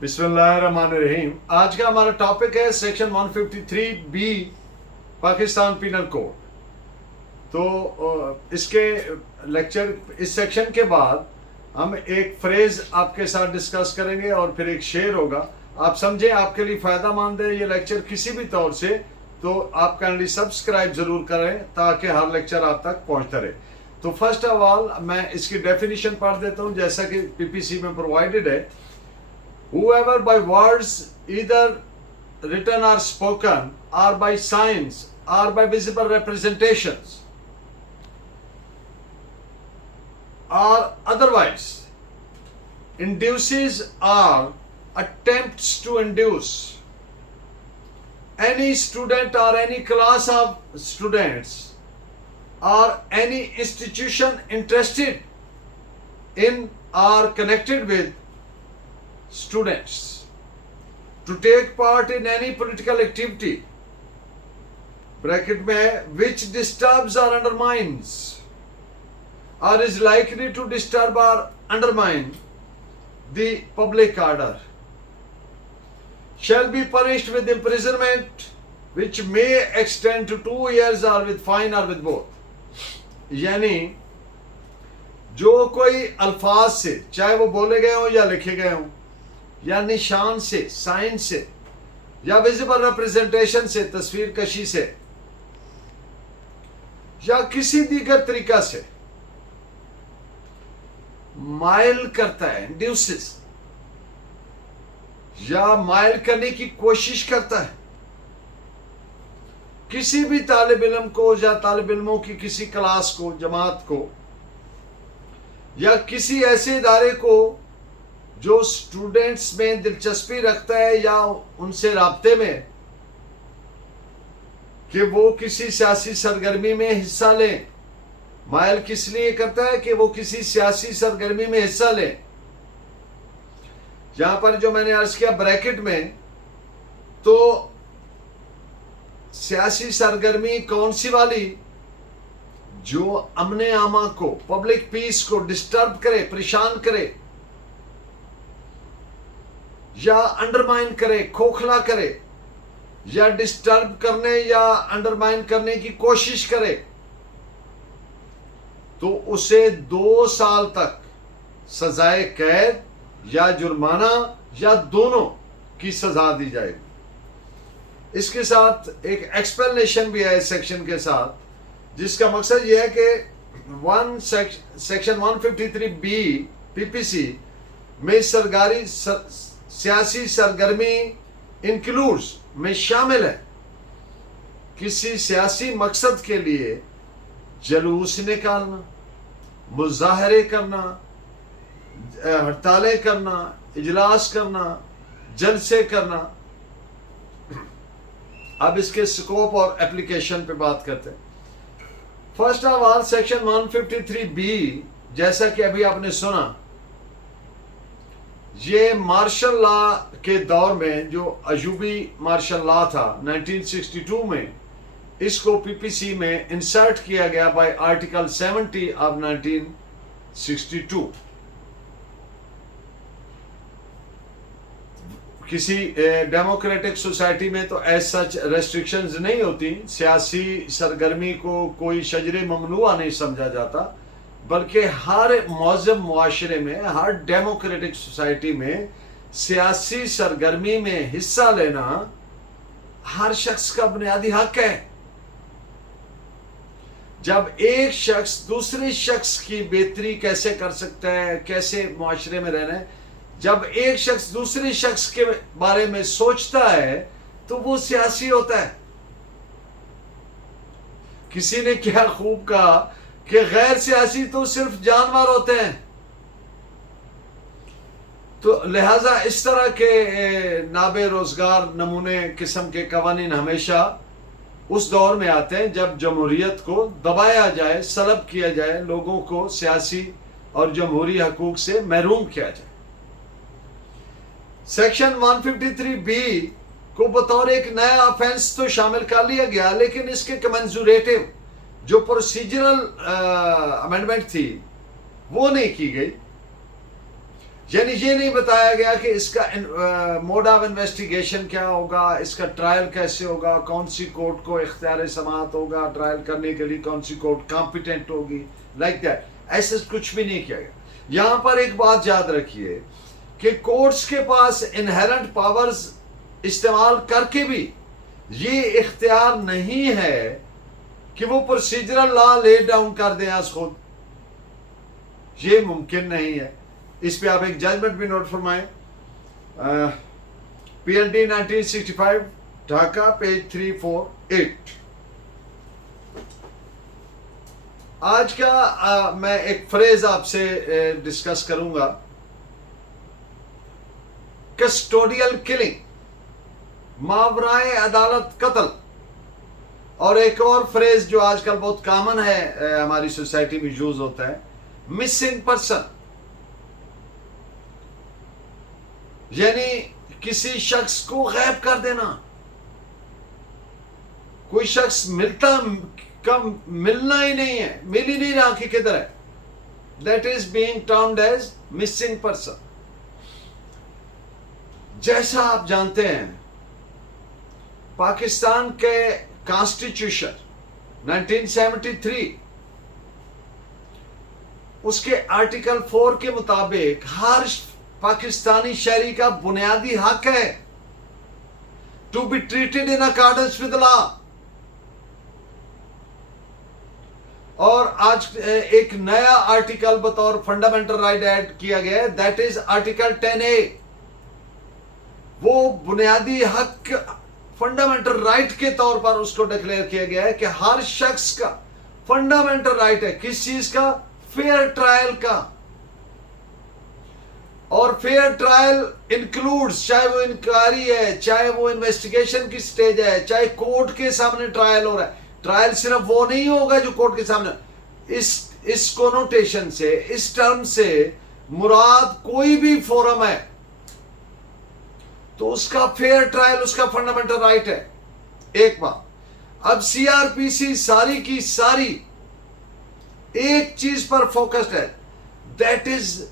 بسم اللہ الرحمن الرحیم. آج کا ہمارا ٹاپک ہے section 153B Pakistan penal code. تو اس کے لیکچر اس سیکشن کے بعد ہم ایک فریز آپ کے ساتھ ڈسکس کریں گے اور پھر ایک شعر ہوگا. آپ سمجھیں آپ کے لیے فائدہ مند ہے یہ لیکچر کسی بھی طور سے، تو آپ کائنڈلی سبسکرائب ضرور کریں تاکہ ہر لیکچر آپ تک پہنچتا رہے. تو فرسٹ آف آل میں اس کی ڈیفینیشن پڑھ دیتا ہوں جیسا کہ PPC میں پرووائڈڈ ہے. Whoever by words either written or spoken or by signs or by visible representations or otherwise induces or attempts to induce any student or any class of students or any institution interested in or connected with students to take part in any political activity bracket mein which disturbs or undermines or is likely to disturb or undermine the public order shall be punished with imprisonment which may extend to 2 years or with fine or with both. یعنی جو کوئی الفاظ سے چاہے وہ بولے گئے ہوں یا لکھے گئے ہوں یا نشان سے، سائن سے یا ویزیبل ریپریزنٹیشن سے، تصویر کشی سے یا کسی دیگر طریقہ سے مائل کرتا ہے، انڈیوسز یا مائل کرنے کی کوشش کرتا ہے کسی بھی طالب علم کو یا طالب علموں کی کسی کلاس کو، جماعت کو یا کسی ایسے ادارے کو جو اسٹوڈنٹس میں دلچسپی رکھتا ہے یا ان سے رابطے میں کہ وہ کسی سیاسی سرگرمی میں حصہ لیں. مائل کس لیے کرتا ہے کہ وہ کسی سیاسی سرگرمی میں حصہ لیں. یہاں پر جو میں نے عرض کیا بریکٹ میں، تو سیاسی سرگرمی کون سی والی؟ جو امن عامہ کو، پبلک پیس کو ڈسٹرب کرے، پریشان کرے یا انڈرمائن کرے، کھوکھلا کرے یا ڈسٹرب کرنے یا انڈرمائن کرنے کی کوشش کرے، تو اسے 2 سال تک سزائے قید یا جرمانہ یا دونوں کی سزا دی جائے گی. اس کے ساتھ ایک ایکسپلینیشن بھی ہے اس سیکشن کے ساتھ، جس کا مقصد یہ ہے کہ سیکشن 153B PPC میں سیاسی سرگرمی انکلوڈز میں شامل ہے کسی سیاسی مقصد کے لیے جلوس نکالنا، مظاہرے کرنا، ہڑتالیں کرنا، اجلاس کرنا، جلسے کرنا. اب اس کے سکوپ اور اپلیکیشن پہ بات کرتے ہیں. First of all section 153B جیسا کہ ابھی آپ نے سنا، یہ مارشل لا کے دور میں جو ایوبی مارشل لا تھا 1962 میں، اس کو PPC میں انسرٹ کیا گیا بائی آرٹیکل 70 آف 1962. کسی ڈیموکریٹک سوسائٹی میں تو ایز سچ ریسٹرکشنز نہیں ہوتی، سیاسی سرگرمی کو کوئی شجر ممنوعہ نہیں سمجھا جاتا، بلکہ ہر مہذب معاشرے میں، ہر ڈیموکریٹک سوسائٹی میں سیاسی سرگرمی میں حصہ لینا ہر شخص کا بنیادی حق ہے. جب ایک شخص دوسرے شخص کی بہتری کیسے کر سکتا ہے، کیسے معاشرے میں رہنا ہے، جب ایک شخص دوسرے شخص کے بارے میں سوچتا ہے تو وہ سیاسی ہوتا ہے. کسی نے کیا خوب کہا کہ غیر سیاسی تو صرف جانور ہوتے ہیں. تو لہٰذا اس طرح کے نابے روزگار نمونے قسم کے قوانین ہمیشہ اس دور میں آتے ہیں جب جمہوریت کو دبایا جائے، سلب کیا جائے، لوگوں کو سیاسی اور جمہوری حقوق سے محروم کیا جائے. سیکشن 153B کو بطور ایک نیا آفینس تو شامل کر لیا گیا، لیکن اس کے کمنزوریٹو جو پروسیجرل امینڈمنٹ تھی وہ نہیں کی گئی. یعنی یہ نہیں بتایا گیا کہ اس کا موڈ آف انویسٹیگیشن کیا ہوگا، اس کا ٹرائل کیسے ہوگا، کون سی کورٹ کو اختیار سماعت ہوگا ٹرائل کرنے کے لیے، کون سی کورٹ کمپیٹنٹ ہوگی، لائک دیٹ. ایسے کچھ بھی نہیں کیا گیا. یہاں پر ایک بات یاد رکھیے کہ کورٹس کے پاس انہیرنٹ پاورز استعمال کر کے بھی یہ اختیار نہیں ہے کہ وہ پروسیجرل لا لے ڈاؤن کر دیں از خود. یہ ممکن نہیں ہے. اس پہ آپ ایک ججمنٹ بھی نوٹ فرمائیں. P L D 1965 Dhaka page 348. آج کا میں ایک فریز آپ سے ڈسکس کروں گا، کسٹوڈیل کلنگ، ماورائے عدالت قتل. اور ایک اور فریز جو آج کل بہت کامن ہے ہماری سوسائٹی میں یوز ہوتا ہے، مسنگ پرسن. یعنی کسی شخص کو غائب کر دینا. کوئی شخص ملنا ہی نہیں ہے، مل ہی نہیں رہا کہ کدھر ہے. That is being termed as missing person. جیسا آپ جانتے ہیں پاکستان کے کانسٹیٹیوشن 1973 اس کے آرٹیکل 4 کے مطابق ہر پاکستانی شہری کا بنیادی حق ہے to be treated in accordance with law. اور آج ایک نیا آرٹیکل بطور فنڈامنٹل رائٹ ایڈ کیا گیا ہے، دیٹ از آرٹیکل 10A. وہ بنیادی حق فنڈامنٹل رائٹ کے طور پر اس کو ڈکلیئر کیا گیا ہے کہ ہر شخص کا فنڈامنٹل رائٹ ہے کس چیز کا؟ فیئر ٹرائل کا. اور فیئر ٹرائل انکلوڈز، چاہے وہ انکوائری ہے، چاہے وہ انویسٹیگیشن کی سٹیج ہے، چاہے کورٹ کے سامنے ٹرائل ہو رہا ہے. ٹرائل صرف وہ نہیں ہوگا جو کورٹ کے سامنے. اس کونوٹیشن سے، اس ٹرم سے مراد کوئی بھی فورم ہے تو اس کا فیئر ٹرائل اس کا فنڈامنٹل رائٹ ہے. ایک بات. اب سی آر پی سی ساری کی ساری ایک چیز پر فوکسڈ ہے، that is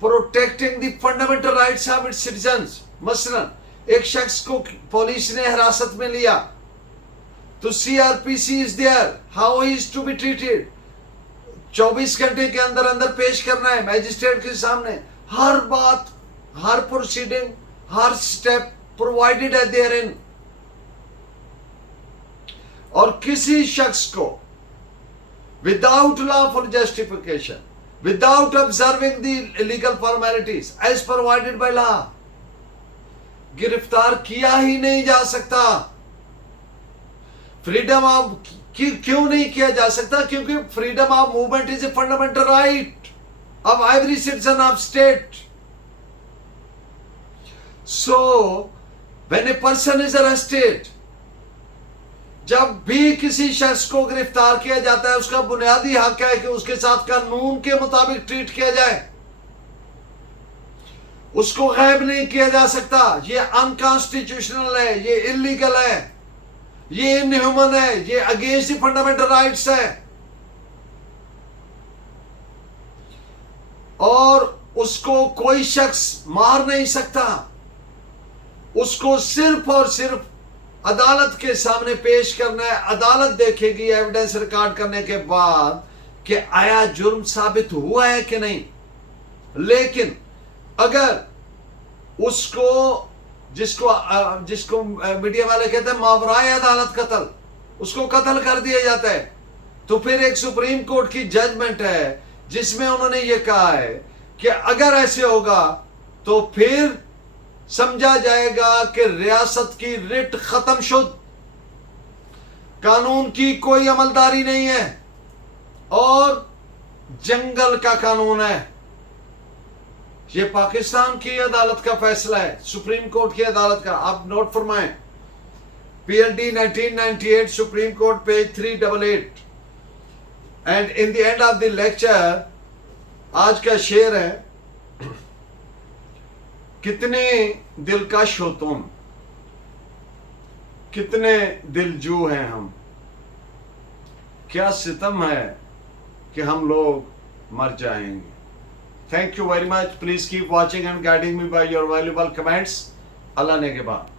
protecting the fundamental rights of its citizens. مثلا ایک شخص کو پولیس نے حراست میں لیا تو C R P C is there, how he is to be treated. 24 گھنٹے کے اندر اندر پیش کرنا ہے میجسٹریٹ کے سامنے. ہر بات، ہر پروسیڈنگ، ہر سٹیپ پرووائڈڈ ہے دیئر ان. اور کسی شخص کو without lawful justification, without observing the legal formalities as provided by law گرفتار کیا ہی نہیں جا سکتا. فریڈم آف کیوں نہیں کیا جا سکتا؟ کیونکہ freedom of movement is a fundamental right of every citizen of state. So when a person is arrested, جب بھی کسی شخص کو گرفتار کیا جاتا ہے اس کا بنیادی حق ہے کہ اس کے ساتھ قانون کے مطابق ٹریٹ کیا جائے. اس کو غائب نہیں کیا جا سکتا. یہ انکانسٹیٹیوشنل ہے، یہ انلیگل ہے، یہ انہیومن ہے، یہ اگینسٹ دی فنڈامنٹل رائٹس ہے. اور اس کو کوئی شخص مار نہیں سکتا. اس کو صرف اور صرف عدالت کے سامنے پیش کرنا ہے. عدالت دیکھے گی ایویڈنس ریکارڈ کرنے کے بعد کہ آیا جرم ثابت ہوا ہے کہ نہیں. لیکن اگر اس کو جس کو میڈیا والے کہتے ہیں ماورائے عدالت قتل، اس کو قتل کر دیا جاتا ہے، تو پھر ایک سپریم کورٹ کی ججمنٹ ہے جس میں انہوں نے یہ کہا ہے کہ اگر ایسے ہوگا تو پھر سمجھا جائے گا کہ ریاست کی رٹ ختم شد، قانون کی کوئی عملداری نہیں ہے اور جنگل کا قانون ہے. یہ پاکستان کی عدالت کا فیصلہ ہے، سپریم کورٹ کی عدالت کا. آپ نوٹ فرمائیں P L D 1998 supreme court page 388. And in the end of the lecture آج کا شعر ہے، کتنے دلکش ہو تم، کتنے دلجو ہیں ہم، کیا ستم ہے کہ ہم لوگ مر جائیں گے. Thank you very much. Please keep watching and guiding me by your valuable comments. Allah Negeban.